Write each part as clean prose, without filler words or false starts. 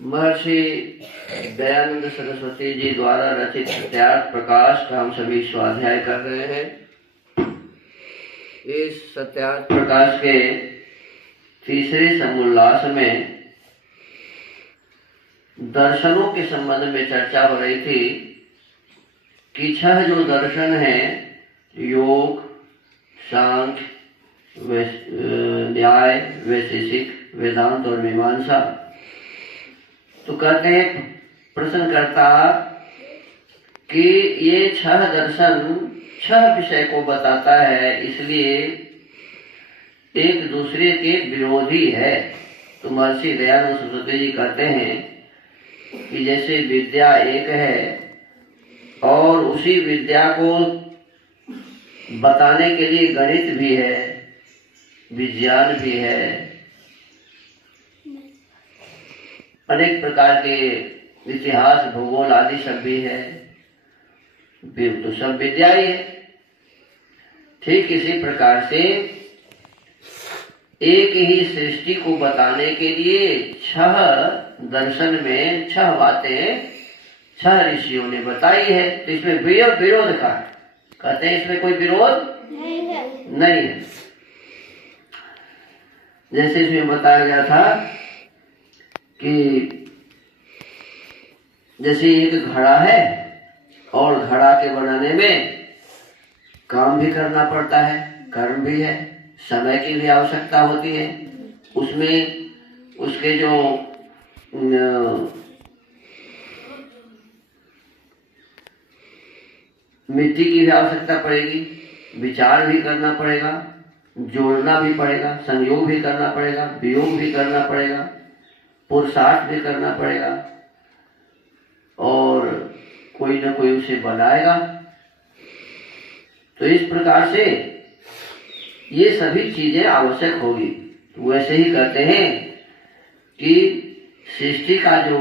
महर्षि दयानंद सरस्वती जी द्वारा रचित सत्यार्थ प्रकाश का हम सभी स्वाध्याय कर रहे हैं। इस सत्यार्थ प्रकाश के तीसरे समुल्लास में दर्शनों के संबंध में चर्चा हो रही थी कि छह जो दर्शन हैं, योग, सांख्य, न्याय, वैशेषिक, वेदांत और मीमांसा। तो कहते हैं प्रश्नकर्ता कि ये छह दर्शन छह विषय को बताता है, इसलिए एक दूसरे के विरोधी है। तो महर्षि दयानंद सरस्वती जी कहते हैं कि जैसे विद्या एक है और उसी विद्या को बताने के लिए गणित भी है, विज्ञान भी है, अनेक प्रकार के इतिहास, भूगोल आदि सब भी है, तो सब विद्या ही है। ठीक इसी प्रकार से एक ही सृष्टि को बताने के लिए छह दर्शन में छह बातें छह ऋषियों ने बताई है। तो इसमें विरोध का कहते हैं, इसमें कोई विरोध नहीं है। जैसे इसमें बताया गया था कि जैसे एक घड़ा है और घड़ा के बनाने में काम भी करना पड़ता है, कर्म भी है, समय की भी आवश्यकता होती है, उसमें उसके जो मिट्टी की भी आवश्यकता पड़ेगी, विचार भी करना पड़ेगा, जोड़ना भी पड़ेगा, संयोग भी करना पड़ेगा, वियोग भी करना पड़ेगा, पुरुषार्थ भी करना पड़ेगा और कोई न कोई उसे बनाएगा। तो इस प्रकार से ये सभी चीजें आवश्यक होगी। वैसे ही कहते हैं कि सृष्टि का जो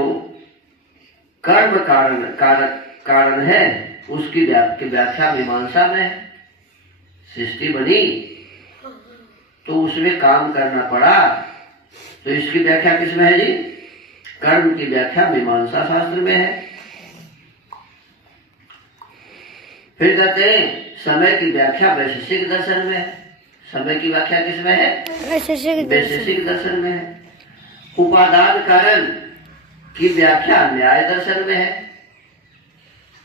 कर्म कारण है उसकी व्याख्या मीमांसा में है। सृष्टि बनी तो उसमें काम करना पड़ा, तो इसकी व्याख्या किसमें है जी? कर्म की व्याख्या मीमांसा शास्त्र में है। फिर कहते हैं समय की व्याख्या वैशेषिक दर्शन में है। समय की व्याख्या किसमें है? वैशेषिक दर्शन में है। उपादान कारण की व्याख्या न्याय दर्शन में है।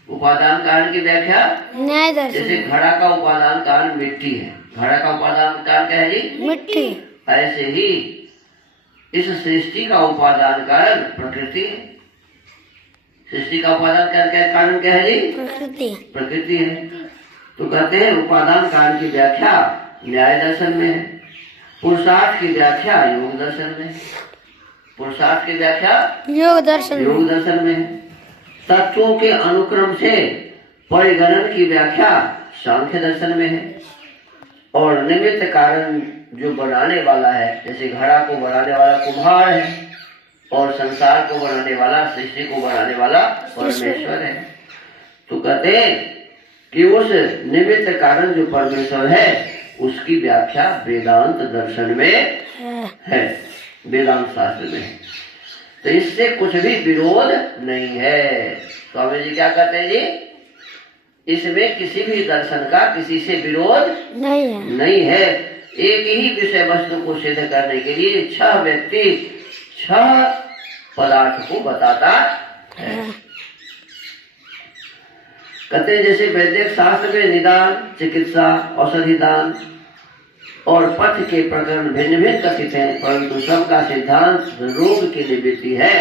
उपादान कारण की व्याख्या न्याय दर्शन। जैसे घड़ा का उपादान कारण मिट्टी है, घड़ा का उपादान कारण क्या है जी? मिट्टी। ऐसे ही इस सृष्टि का उपादान कारण प्रकृति है। सृष्टि का उपादान कारण क्या है जी? प्रकृति है। तो कहते हैं उपादान कारण की व्याख्या न्याय दर्शन में है। पुरुषार्थ की व्याख्या योग दर्शन में है। पुरुषार्थ की व्याख्या योग दर्शन में है। तत्वों के अनुक्रम से परिगणन की व्याख्या सांख्य दर्शन में है। और निमित्त कारण जो बनाने वाला है, जैसे घड़ा को बनाने वाला कुम्हार है और संसार को बनाने वाला, सृष्टि को बनाने वाला परमेश्वर है। तो कहते हैं कि उस निमित्त कारण जो परमेश्वर है उसकी व्याख्या वेदांत दर्शन में है, वेदांत शास्त्र में है। तो इससे कुछ भी विरोध नहीं है। स्वामी जी क्या कहते हैं जी? इसमें किसी भी दर्शन का किसी से विरोध नहीं है। एक ही विषय वस्तु को सिद्ध करने के लिए छह व्यक्ति छह पदार्थ को बताता है। कहते हैं जैसे वैदिक शास्त्र में निदान, चिकित्सा, औषधि दान और पथ के प्रकरण भिन्न भिन्न कथित हैं, परंतु सबका सिद्धांत रोग की निवृत्ति है।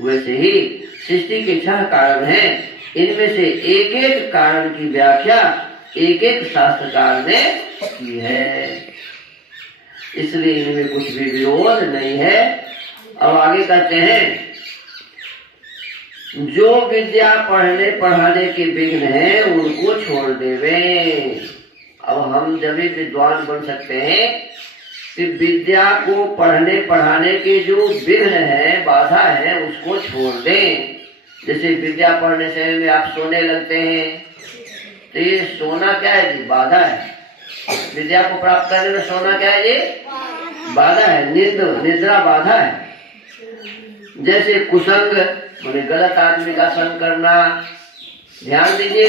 वैसे ही सृष्टि के छह कारण हैं, इनमें से एक एक कारण की व्याख्या एक एक शास्त्रकार ने की है, इसलिए इनमें कुछ भी विरोध नहीं है। अब आगे कहते हैं जो विद्या पढ़ने पढ़ाने के विघ्न है उनको छोड़ देवे। अब हम जब भी विद्वान बन सकते हैं कि विद्या को पढ़ने पढ़ाने के जो विघ्न है, बाधा है, उसको छोड़ दें। जैसे विद्या पढ़ने से में आप सोने लगते हैं, तो ये सोना क्या है जी? बाधा है। विद्या को प्राप्त करने में सोना क्या है जी? बाधा है। निद्रा बाधा है। जैसे कुसंग माने गलत आदमी का संग करना, ध्यान दीजिए,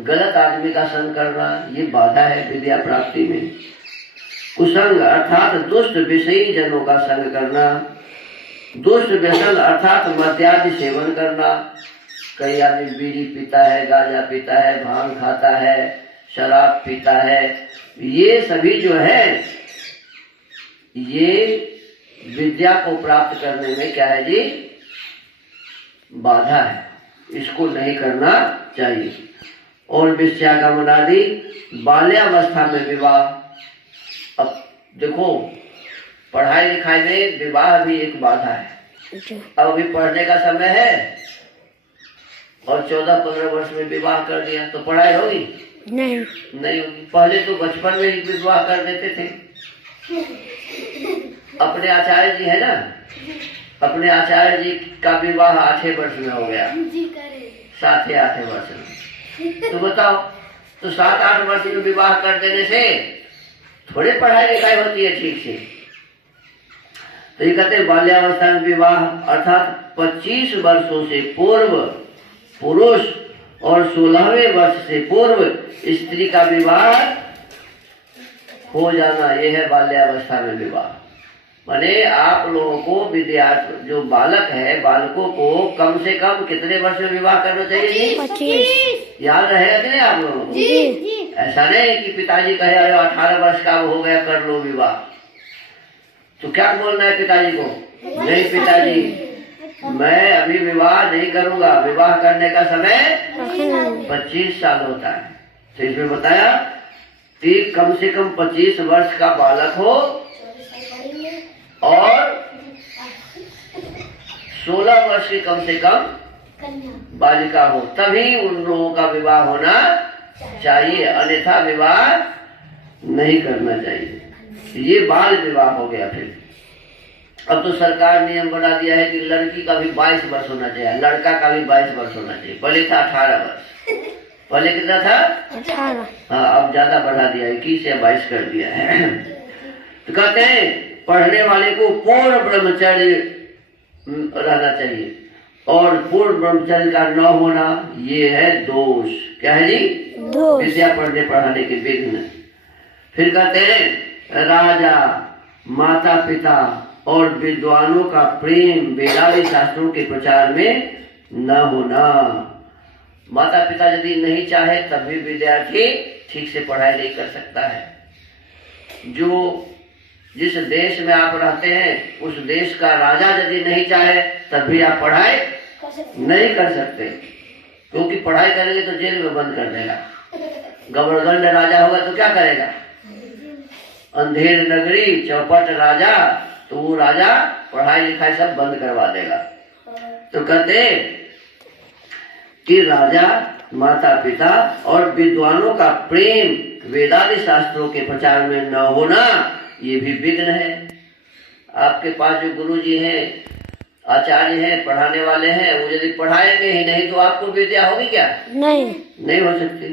गलत आदमी का संग करना ये बाधा है विद्या प्राप्ति में। कुसंग अर्थात दुष्ट विषयी जनों का संग करना, दुष्ट व्यसन अर्थात मद्यादि सेवन करना। कई आदमी बीड़ी पीता है, गांजा पीता है, भांग खाता है, शराब पीता है, ये सभी जो है ये विद्या को प्राप्त करने में क्या है जी, बाधा है, इसको नहीं करना चाहिए। और विषयागमन आदि, बाल्यावस्था में विवाह। अब देखो पढ़ाई लिखाई में विवाह भी एक बाधा है। अब अभी पढ़ने का समय है और 14-15 वर्ष में विवाह कर दिया तो पढ़ाई होगी? नहीं होगी। पहले तो बचपन में ही विवाह कर देते थे। अपने आचार्य जी है ना, अपने आचार्य जी का विवाह 8 वर्ष में हो गया, 7-8 वर्ष में। तो बताओ, तो 7-8 वर्ष में विवाह कर देने से थोड़े पढ़ाई लिखाई होती है ठीक से। तो ये कहते हैं बाल्यावस्था में विवाह अर्थात 25 वर्षों से पूर्व पुरुष और 16वें वर्ष से पूर्व स्त्री का विवाह हो जाना, यह है बाल्यावस्था में विवाह। माने आप लोगों को विद्यार्थी जो बालक है, बालकों को कम से कम कितने वर्ष में विवाह करना चाहिए? 25। याद रहेगा कि नहीं आप लोगों को? जी। ऐसा नहीं कि पिताजी कहे अरे 18 वर्ष का हो गया कर लो विवाह, तो क्या बोलना है पिताजी को? नहीं पिताजी मैं अभी विवाह नहीं करूंगा, विवाह करने का समय 25 साल होता है। तो इसमें बताया कि कम से कम 25 वर्ष का बालक हो और 16 वर्ष की कम से कम बालिका हो, तभी उन लोगों का विवाह होना चाहिए, अन्यथा विवाह नहीं करना चाहिए। ये बाल विवाह हो गया। फिर अब तो सरकार नियम बना दिया है कि लड़की का भी 22 वर्ष होना चाहिए, लड़का का भी 22 वर्ष होना चाहिए। पहले था 18 वर्ष, पहले कितना था? 18। हाँ, अब ज्यादा बढ़ा दिया, 21 या 22 कर दिया है। तो कहते हैं पढ़ने वाले को पूर्ण ब्रह्मचर्य रहना चाहिए, और पूर्ण ब्रह्मचर्य का न होना ये है दोष। क्या है जी? दोष। विद्या पढ़ने पढ़ाने के विघ्न। फिर कहते हैं राजा, माता पिता और विद्वानों का प्रेम वेदादि शास्त्रों के प्रचार में न होना। माता पिता यदि नहीं चाहे तब भी विद्यार्थी ठीक से पढ़ाई नहीं कर सकता है। जो जिस देश में आप रहते हैं उस देश का राजा यदि नहीं चाहे तब भी आप पढ़ाई नहीं कर सकते, क्योंकि पढ़ाई करेंगे तो जेल में बंद कर देगा। गवर्नर राजा होगा तो क्या करेगा? अंधेर नगरी चौपट राजा, तो वो राजा पढ़ाई लिखाई सब बंद करवा देगा। तो कहते कि राजा, माता पिता और विद्वानों का प्रेम वेदादि शास्त्रों के प्रचार में न होना ये भी विघ्न है। आपके पास जो गुरु जी हैं, आचार्य हैं, पढ़ाने वाले हैं, वो यदि पढ़ाएंगे ही नहीं तो आपको विद्या होगी क्या? नहीं हो सकती।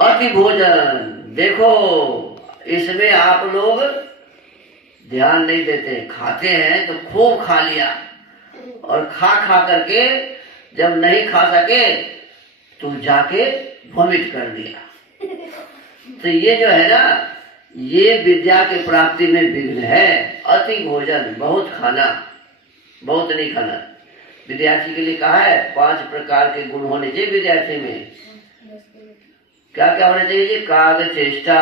अति भोजन, देखो इसमें आप लोग ध्यान नहीं देते, खाते हैं तो खूब खा लिया और खा करके जब नहीं खा सके तो जाके वॉमिट कर दिया। तो ये जो है ना, ये विद्या के प्राप्ति में विघ्न है। अति भोजन, बहुत खाना, बहुत नहीं खाना। विद्यार्थी के लिए कहा है 5 प्रकार के गुण होने चाहिए विद्यार्थी में। क्या क्या होना चाहिए जी? काग चेष्टा,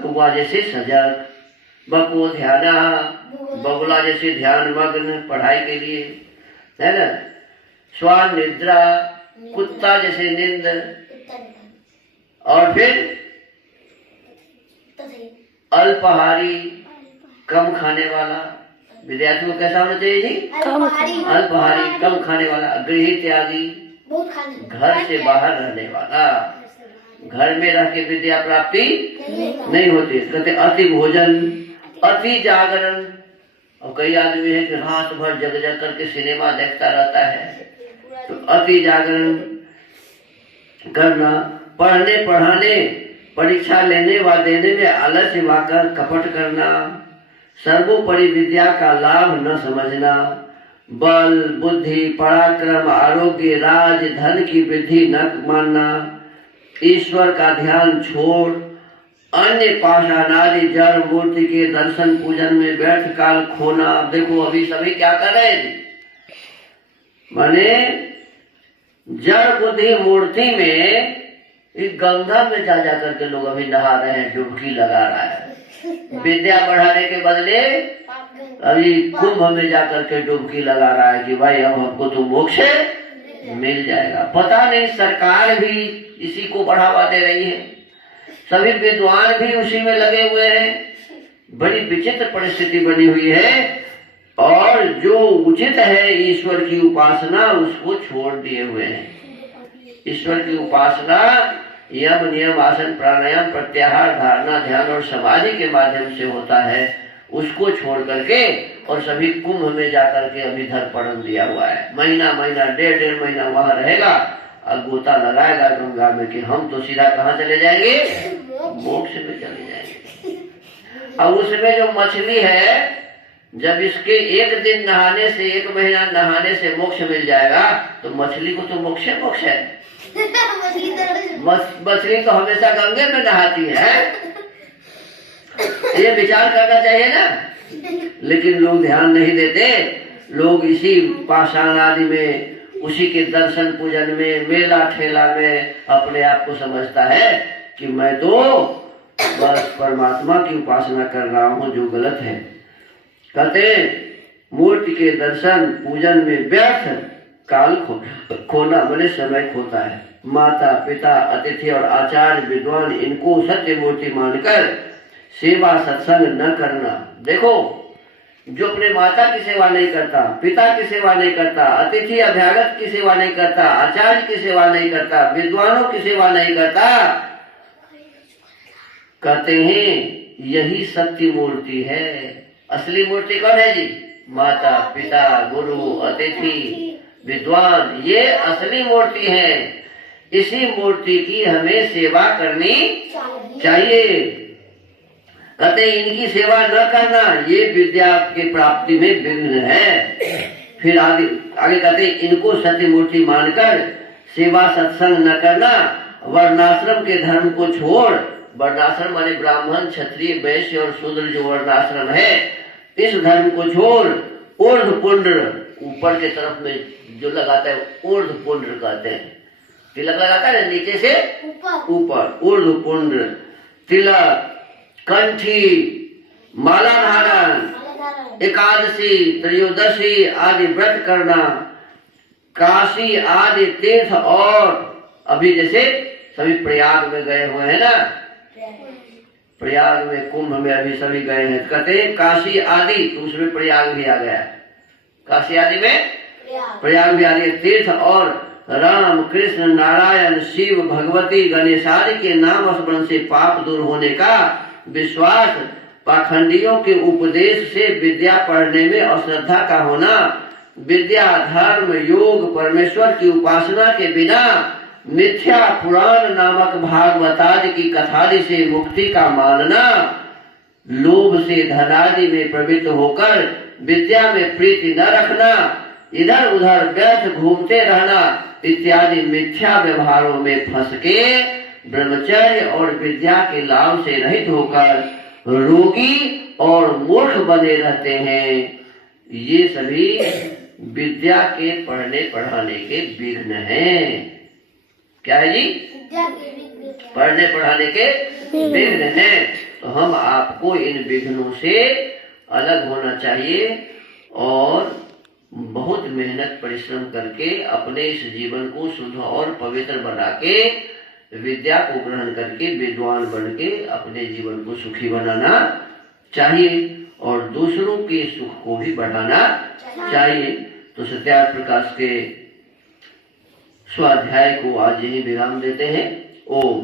कौवा जैसे सजग, बको ध्याना, बगुला जैसे ध्यान मग्न पढ़ाई के लिए, है ना। स्वान निद्रा, कुत्ता जैसे नींद, और फिर अल्पहारी, कम खाने वाला। विद्यार्थी को कैसा होना चाहिए जी? अल्पहारी, कम खाने वाला। गृह त्यागी, घर से बाहर रहने वाला। घर में रह के विद्या प्राप्ति नहीं होती। कहते अति भोजन, अति जागरण। और कई आदमी है कि रात भर जग जग करके सिनेमा देखता रहता है, तो अति जागरण करना। पढ़ने पढ़ाने, परीक्षा लेने व देने में आलस्य वाकर कपट करना, सर्वोपरि विद्या का लाभ न समझना, बल, बुद्धि, पराक्रम, आरोग्य, राज, धन की वृद्धि न मानना, ईश्वर का ध्यान छोड़ अन्य पाषाणादि जड़ मूर्ति के दर्शन पूजन में व्यर्थ काल खोना। देखो अभी सभी क्या कर रहे हैं, माने जड़ बुद्धि मूर्ति में एक गंगा में जा करके लोग अभी नहा रहे हैं, डुबकी लगा रहा है। विद्या बढ़ाने के बदले अभी कुंभ में जा करके डुबकी लगा रहा है कि भाई अब हमको तो मोक्ष मिल जाएगा। पता नहीं सरकार भी इसी को बढ़ावा दे रही है, सभी विद्वान भी उसी में लगे हुए हैं। बड़ी विचित्र परिस्थिति बनी हुई है और जो उचित है ईश्वर की उपासना उसको छोड़ दिए हुए हैं। ईश्वर की उपासना यम नियम आसन प्राणायाम प्रत्याहार धारणा ध्यान और समाधि के माध्यम से होता है, उसको छोड़ करके और सभी कुंभ में जाकर के अभी धर्पण दिया हुआ है। महीना महीना डेढ़ महीना वहां रहेगा और गोता लगाएगा गंगा में कि हम तो सीधा कहाँ चले जाएंगे, मोक्ष में चले जाएंगे। अब उसमें जो मछली है, जब इसके एक दिन नहाने से एक महीना नहाने से मोक्ष मिल जाएगा तो मछली को तो मोक्ष है। मछली तो हमेशा गंगे में नहाती है, ये विचार करना चाहिए ना। लेकिन लोग ध्यान नहीं देते, लोग इसी पाषाण आदि में, उसी के दर्शन पूजन में, मेला ठेला में अपने आप को समझता है कि मैं तो बस परमात्मा की उपासना कर रहा हूँ, जो गलत है। कहते मूर्ति के दर्शन पूजन में व्यर्थ काल खोना मैंने समय खोता है। माता पिता अतिथि और आचार्य विद्वान इनको सत्य मूर्ति मानकर सेवा सत्संग न करना। देखो जो अपने माता की सेवा नहीं करता, पिता की सेवा नहीं करता, अतिथि अभ्यागत की सेवा नहीं करता, आचार्य की सेवा नहीं करता, विद्वानों की सेवा नहीं करता, कहते हैं यही सत्य मूर्ति है। असली मूर्ति कौन है जी? माता पिता गुरु अतिथि विद्वान, ये असली मूर्ति है। इसी मूर्ति की हमें सेवा करनी चाहिए। कहते इनकी सेवा न करना ये विद्या के प्राप्ति में विघ्न है। फिर आगे कहते इनको सत्य मूर्ति मानकर सेवा सत्संग न करना, वर्णाश्रम के धर्म को छोड़, वर्णाश्रम माने ब्राह्मण क्षत्रिय वैश्य और शूद्र जो वर्णाश्रम है, इस धर्म को छोड़ ऊर्ध्व पुंड्र, ऊपर के तरफ में जो लगाता है ऊर्ध्व पुंड्र कहते हैं, तिलक लगाता है नीचे से ऊपर, ऊर्ध्व पुंड्र, तिलक, कंठी, माला धारण, एकादशी त्रयोदशी आदि व्रत करना, काशी आदि तीर्थ, और अभी जैसे सभी प्रयाग में गए हुए हैं ना, प्रयाग में कुंभ में अभी सभी गए हैं। कहते हैं काशी आदि, तो उसमें प्रयाग भी आ गया, काशी आदि में प्रयाग भी आदि तीर्थ और राम कृष्ण नारायण शिव भगवती गणेश आदि के नाम स्मरण से पाप दूर होने का विश्वास, पाखंडियों के उपदेश से विद्या पढ़ने में अश्रद्धा का होना, विद्या धर्म योग परमेश्वर की उपासना के बिना मिथ्या पुराण नामक भागवतादि की कथादि से मुक्ति का मानना, लोभ से धनादि में प्रवृत्त होकर विद्या में प्रीति न रखना, इधर उधर व्यर्थ घूमते रहना इत्यादि मिथ्या व्यवहारों में फंस के ब्रह्मचर्य और विद्या के लाभ से रहित होकर रोगी और मूर्ख बने रहते हैं। ये सभी विद्या के पढ़ने पढ़ाने के विघ्न हैं। क्या है जी? पढ़ने पढ़ाने के विघ्न हैं। तो हम आपको इन विघ्नों से अलग होना चाहिए और बहुत मेहनत परिश्रम करके अपने इस जीवन को शुद्ध और पवित्र बना के विद्या को ग्रहण करके विद्वान बन के अपने जीवन को सुखी बनाना चाहिए और दूसरों के सुख को भी बढ़ाना चाहिए। तो सत्यार्थ प्रकाश के स्वाध्याय को आज यही विराम देते हैं। ओम।